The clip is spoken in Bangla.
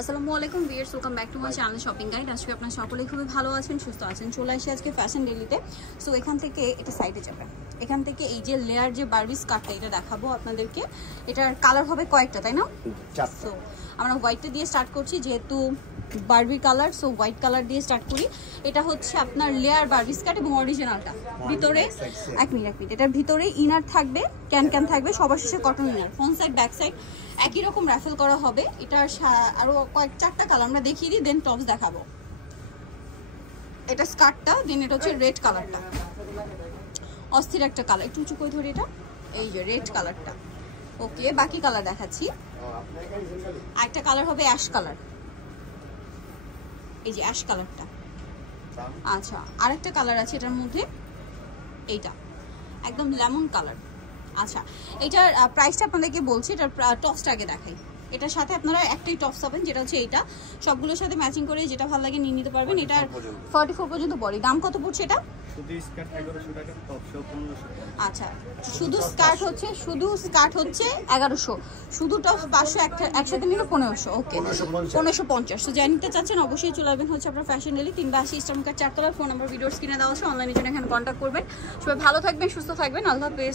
আসসালামু আলাইকুম viewers, welcome back to my channel shopping guide. আজকে আপনারা সকলেই খুবই ভালো আছেন, সুস্থ আছেন। চলে আসি আজকে ফ্যাশন ডেলিতে। সো এখান থেকে এটা সাইডে যাবে, এখান থেকে এই যে লেয়ার যে বারবি স্কার্টটা এটা দেখাবো আপনাদেরকে। এটার কালার হবে কয়েকটা, তাই না? সো আমরা হোয়াইটটা দিয়ে স্টার্ট করছি, যেহেতু Barbie colour, so white colour দিয়ে স্টার্ট করি। এটা হচ্ছে আপনার লেয়ার বারবি স্কার্ট এবং অরিজিনালটা ভিতরে এক মিনিট এটার ভিতরে ইনার থাকবে, ক্যান থাকবে, সবার শেষে cotton inner. Front side back side একই রকম রাফেল করা হবে। এটার আরো চারটা কালার আমরা দেখিয়ে দিই, দেন টপস দেখাবো। এটা স্কার্টটা, দেন এটা হচ্ছে রেড কালারটা, অস্থির একটা কালার। একটু উঁচু করে ধরি, এটা এই যে রেড কালারটা। ওকে, বাকি কালার দেখাচ্ছি। একটা কালার হবে অ্যাশ কালার, এই যে অ্যাশ কালারটা। আচ্ছা, আরেকটা কালার আছে এটার মধ্যে, এইটা একদম লেমন কালার। আচ্ছা, এটার প্রাইসটা আপনাদেরকে বলছি। এটার টপসটা আগে দেখাই। এটার সাথে আপনারা একটাই টপস পাবেন, যেটা হচ্ছে এইটা। সবগুলোর সাথে ম্যাচিং করে যেটা ভালো লাগে নিয়ে নিতে পারবেন। এটার 44 পর্যন্ত বডি। দাম কত পড়ছে এটা? আচ্ছা, শুধু স্কার্ট হচ্ছে 1100, শুধু টপস 500, একসাথে নিলে 1500। ওকে, 1550। তো যাই নিতে চাচ্ছেন অবশ্যই চলে আসবেন হচ্ছে আপনার ফ্যাশন ডেলি, 382 ইস্টার্ন মার্কেট 4 তলার। ফোন নাম্বার ভিডিওর স্ক্রিনে দেওয়া আছে, অনলাইনে জন্য এখানে কন্ট্যাক্ট করবেন। সবাই ভালো থাকবেন, সুস্থ থাকবেন, আল্লাহ হাফেজ।